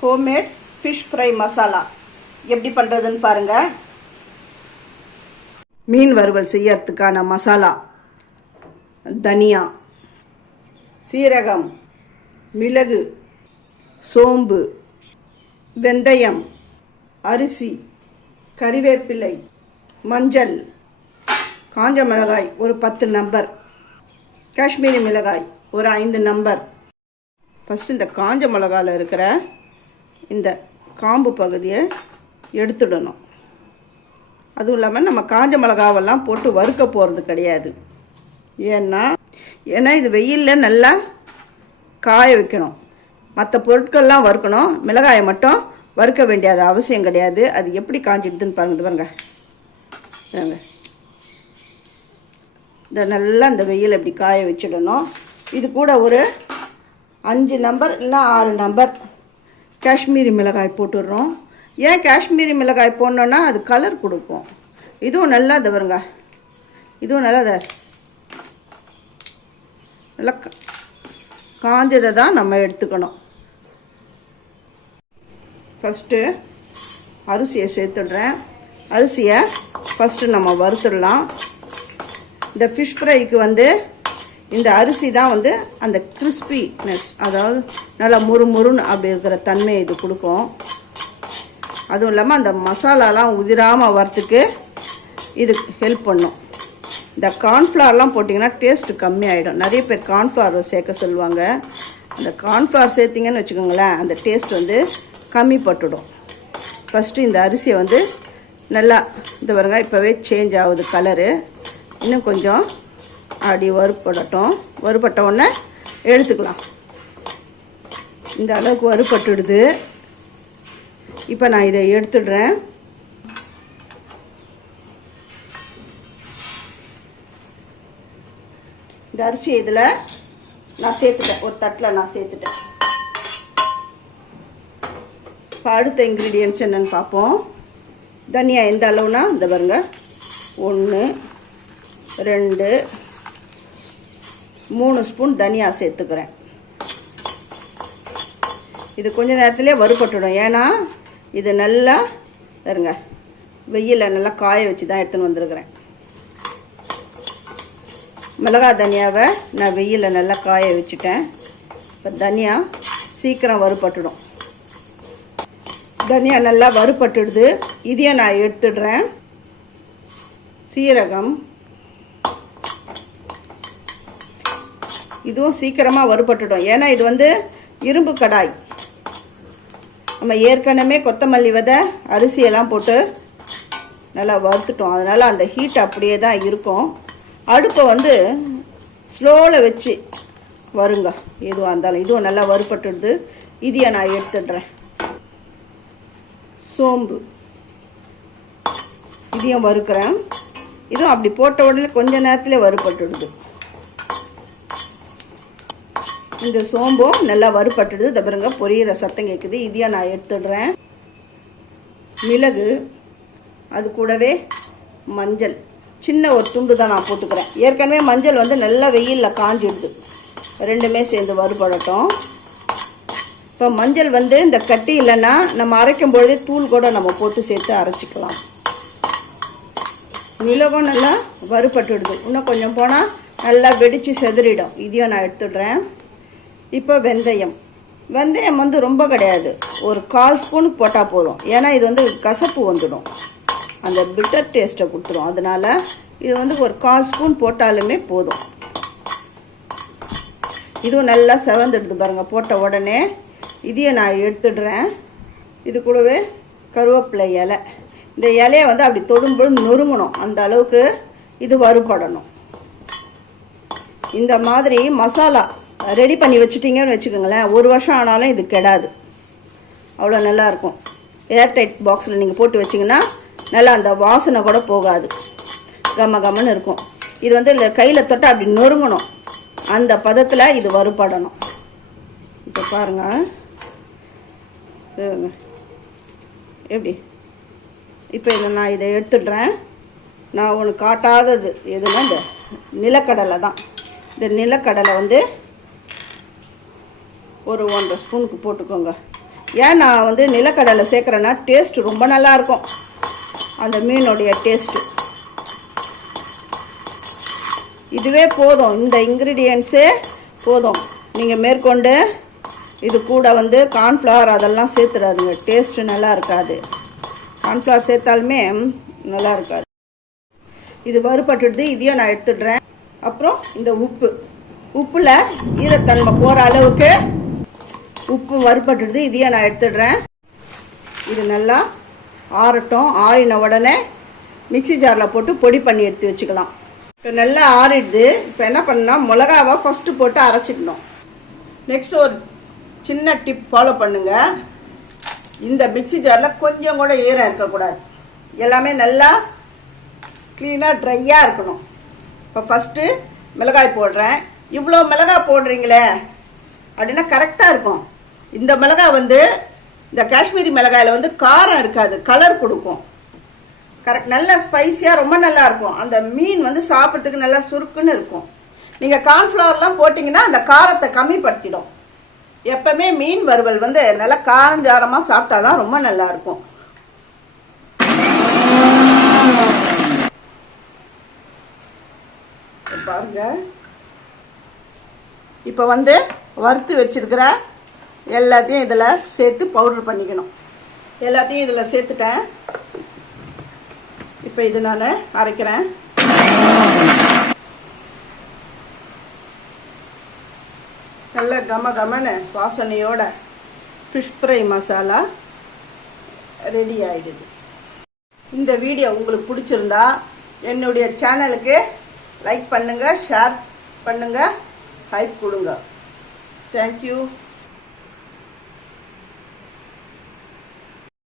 Homemade fish fry masala எப்படி பண்ணுறதுன்னு பாருங்கள். மீன் வறுவல் செய்யறதுக்கான மசாலா: தனியா, சீரகம், மிளகு, சோம்பு, வெந்தயம், அரிசி, கறிவேப்பிலை, மஞ்சள், காஞ்ச மிளகாய் ஒரு 10 நம்பர், காஷ்மீரி மிளகாய் ஒரு 5 நம்பர். ஃபஸ்ட்டு இந்த காஞ்ச மிளகாயில் இருக்கிற இந்த காம்பு பகுதியை எடுத்துடணும். அதுவும் இல்லாமல் நம்ம காஞ்ச மிளகாவெல்லாம் போட்டு வறுக்க போகிறது கிடையாது. ஏன்னா இது வெயிலில் நல்லா காய வைக்கணும். மற்ற பொருட்கள்லாம் வறுக்கணும், மிளகாயை மட்டும் வறுக்க வேண்டியது அவசியம் கிடையாது. அது எப்படி காஞ்சிடுதுன்னு பாருங்க. இந்த நல்லா இந்த வெயில் இப்படி காய வச்சிடணும். இது கூட ஒரு 5 நம்பர் இல்லை 6 நம்பர் காஷ்மீரி மிளகாய் போட்டுடுறோம். ஏன் காஷ்மீரி மிளகாய் போடணுன்னா அது கலர் கொடுக்கும். இதுவும் நல்லா இதை வருங்க, இதுவும் நல்லா நல்லா காஞ்சதை தான் நம்ம எடுத்துக்கணும். ஃபஸ்ட்டு அரிசியை சேர்த்துடுறேன். அரிசியை ஃபஸ்ட்டு நம்ம வறுத்துடலாம். இந்த ஃபிஷ் ஃப்ரைக்கு இந்த அரிசி தான் அந்த கிறிஸ்பினஸ், அதாவது நல்லா முறுமுறுன்னு அப்படி இருக்கிற தன்மை இது கொடுக்கும். அதுவும் இல்லாமல் அந்த மசாலாலாம் உதிராமல் வரத்துக்கு இது ஹெல்ப் பண்ணும். இந்த கார்ன்ஃப்ளவர்லாம் போட்டிங்கன்னா டேஸ்ட்டு கம்மியாயிடும். நிறைய பேர் கார்ன்ஃப்ளவர் சேர்க்க சொல்லுவாங்க. அந்த கார்ன்ஃப்ளவர் சேர்த்திங்கன்னு வச்சுக்கோங்களேன், அந்த டேஸ்ட் கம்மிப்பட்டுடும். ஃபஸ்ட்டு இந்த அரிசியை நல்லா இந்த பாருங்க, இப்போவே சேஞ்ச் ஆகுது கலரு. இன்னும் கொஞ்சம் அப்படி வறுப்படட்டும். வறுப்பட்ட உடனே எடுத்துக்கலாம். இந்த அளவுக்கு வறுப்பட்டுடுது. இப்போ நான் இதை எடுத்துடுறேன். இந்த அரிசி இதில் நான் சேர்த்துட்டேன், ஒரு தட்டில் நான் சேர்த்துட்டேன். இப்போ அடுத்த இன்க்ரீடியன்ட்ஸ் என்னென்னு பார்ப்போம். தனியா எந்த அளவுனா இந்த பாருங்க, 1 2 3 ஸ்பூன் தனியா சேர்த்துக்கிறேன். இது கொஞ்ச நேரத்துலேயே வறுபட்டுடும். ஏன்னா இது நல்லா பாருங்க, வெயிலில் நல்லா காய வச்சு தான் எடுத்துன்னு வந்திருக்கிறேன். மிளகாய் தனியாவை நான் வெயிலில் நல்லா காய வச்சுட்டேன். இப்போ தனியா சீக்கிரம் வறுபட்டுடும். தனியா நல்லா வறுபட்டுடுது. இதையும் நான் எடுத்துடுறேன். சீரகம், இதுவும் சீக்கிரமாக வறுபட்டுடும். ஏன்னா இது இரும்பு கடாய். நம்ம ஏற்கனவே கொத்தமல்லி விதை, அரிசியெல்லாம் போட்டு நல்லா வறுத்துட்டோம். அதனால் அந்த ஹீட் அப்படியே தான் இருக்கும். அடுப்பை ஸ்லோவில் வச்சு வருங்க எதுவாக இருந்தாலும். இதுவும் நல்லா வறுபட்டுடுது. இதையை நான் எடுத்துடுறேன். சோம்பு, இதையும் வறுக்கிறேன். இதுவும் அப்படி போட்ட உடனே கொஞ்ச நேரத்தில் வறுபட்டுடுது. இந்த சோம்பும் நல்லா வறுபட்டுடுது. இந்த பாருங்க பொரியிற சத்தம் கேட்குது. இதையும் நான் எடுத்துடுறேன். மிளகு, அது கூடவே மஞ்சள் சின்ன ஒரு துண்டு தான் நான் போட்டுக்கிறேன். ஏற்கனவே மஞ்சள் நல்லா வெயிலில் காஞ்சிடுது. ரெண்டுமே சேர்ந்து வறுபடட்டும். இப்போ மஞ்சள் இந்த கட்டி இல்லைன்னா நம்ம அரைக்கும் பொழுதே தூள் கூட நம்ம போட்டு சேர்த்து அரைச்சிக்கலாம். மிளகும் நல்லா வறுபட்டுடுது. இன்னும் கொஞ்சம் போனால் நல்லா வெடித்து செதறிடும். இதையும் நான் எடுத்துடுறேன். இப்போ வெந்தயம். வெந்தயம் ரொம்ப கிடையாது, ஒரு 1/4 ஸ்பூனுக்கு போட்டால் போதும். ஏன்னா இது கசப்பு வந்துடும், அந்த பிட்டர் டேஸ்ட்டை கொடுத்துரும். அதனால் இது ஒரு 1/4 ஸ்பூன் போட்டாலுமே போதும். இதுவும் நல்லா செவந்துடுது பாருங்கள் போட்ட உடனே. இதையை நான் எடுத்துடுறேன். இது கூடவே கருவேப்பிலை இலை. இந்த இலையை அப்படி தொடும்போது நொறுங்கணும், அந்த அளவுக்கு இது வறுபடணும். இந்த மாதிரி மசாலா ரெடி பண்ணி வச்சுட்டிங்கன்னு வச்சுக்கோங்களேன், 1 வருஷம் ஆனாலும் இது கெடாது. அவ்வளோ நல்லாயிருக்கும். ஏர்டைட் பாக்ஸில் நீங்கள் போட்டு வச்சிங்கன்னா நல்லா அந்த வாசனை கூட போகாது, கம்ம கம்மன்னு இருக்கும். இது கையில் தொட்டால் அப்படி நொறுங்கணும், அந்த பதத்தில் இது வறுபடணும். இப்போ பாருங்கள் எப்படி. இப்போ நான் இதை எடுத்துடுறேன். நான் ஒன்று காட்டாதது எதுனா இந்த நிலக்கடலை தான். இந்த நிலக்கடலை ஒரு 1.5 ஸ்பூனுக்கு போட்டுக்கோங்க. ஏன் நான் வந்து நிலக்கடலை சேர்க்குறேன்னா டேஸ்ட் ரொம்ப நல்லாயிருக்கும், அந்த மீனுடைய டேஸ்ட்டு. இதுவே போதும், இந்த இன்க்ரீடியன்ஸே போதும். நீங்கள் மேற்கொண்டு இது கூட வந்து கார்ன்ஃப்ளவர் அதெல்லாம் சேர்த்துடாதுங்க, டேஸ்ட்டு நல்லா இருக்காது. கார்ன்ஃப்ளவர் சேர்த்தாலுமே நல்லா இருக்காது. இது வறுபட்டுடுது, இதையும் நான் எடுத்துடுறேன். அப்புறம் இந்த உப்பில் ஈரத்தன்மை போகிற அளவுக்கு உப்பு வறுபட்டுடுது, இதையும் நான் எடுத்துடுறேன். இது நல்லா ஆறட்டும். ஆறின உடனே மிக்சி ஜாரில் போட்டு பொடி பண்ணி எடுத்து வச்சுக்கலாம். இப்போ நல்லா ஆறிடுது. இப்போ என்ன பண்ணால் மிளகாவை ஃபஸ்ட்டு போட்டு அரைச்சிக்கணும். நெக்ஸ்ட் ஒரு சின்ன டிப் ஃபாலோ பண்ணுங்கள். இந்த மிக்சி ஜாரில் கொஞ்சம் கூட ஈரம் இருக்கக்கூடாது, எல்லாமே நல்லா க்ளீனாக ட்ரையாக இருக்கணும். இப்போ ஃபஸ்ட்டு மிளகாய் போடுறேன். இவ்வளோ மிளகாய் போடுறீங்களே அப்படின்னா கரெக்டாக இருக்கும். இந்த மிளகாய் வந்து இந்த காஷ்மீரி மிளகாயில் வந்து காரம் இருக்காது, கலர் கொடுக்கும். கரெக்ட், நல்ல ஸ்பைஸியாக ரொம்ப நல்லா இருக்கும். அந்த மீன் வந்து சாப்பிட்றதுக்கு நல்லா சுருக்குன்னு இருக்கும். நீங்கள் கார்ன்ஃப்ளவர்லாம் போட்டிங்கன்னா அந்த காரத்தை கம்மிப்படுத்திடும். எப்பவுமே மீன் வறுவல் வந்து நல்லா காரஞ்சாரமாக சாப்பிட்டா தான் ரொம்ப நல்லா இருக்கும். பாருங்க, இப்போ வந்து வறுத்து வச்சிருக்கிற எல்லாத்தையும் இதில் சேர்த்து பவுடர் பண்ணிக்கணும். எல்லாத்தையும் இதில் சேர்த்துட்டேன். இப்போ இது நான் அரைக்கிறேன். நல்ல கமன்னு வாசனையோட ஃபிஷ் ஃப்ரை மசாலா ரெடி ஆகிடுது. இந்த வீடியோ உங்களுக்கு பிடிச்சிருந்தா என்னுடைய சேனலுக்கு லைக் பண்ணுங்கள், ஷேர் பண்ணுங்கள், ஹைப் கொடுங்க. தேங்க்யூ.